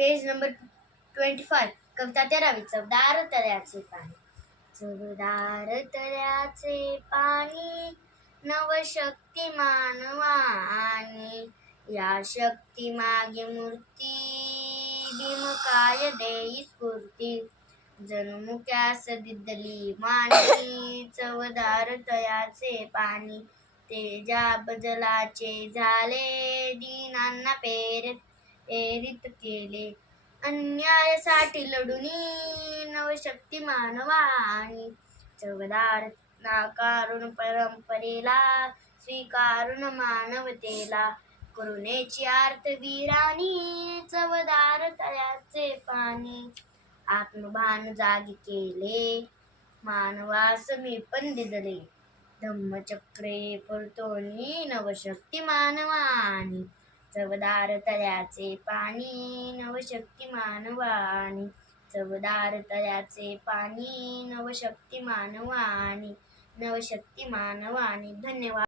Page number twenty five कविता तेरावी चवदार तऱ्याचे पाणी. चवदार तऱ्याचे पाणी नवशक्ती मानवानी या शक्ती मागे मूर्ती भीमकाय देई स्फूर्ती. जणू दिदली मानी चवदार तयाचे पाणी. तेजा बजलाचे झाले दीनांना पेर प्रेरित केले. अन्यायासाठी लढूनी नवशक्ती मानवानी चवदार नाकारून परंपरेला स्वीकारून मानवतेला. करुणेची आर्त वीरानी चवदार तळ्याचे पाणी. आत्मभान जागी केले. मानवास मी पण दिदले. धम्मचक्रे परतोनी नवशक्ती मानवानी चवदार तळ्याचे पाणी नवशक्ती मानवानी चवदार तळ्याचे पाणी नवशक्ती मानवानी नवशक्ती मानवानी धन्यवाद.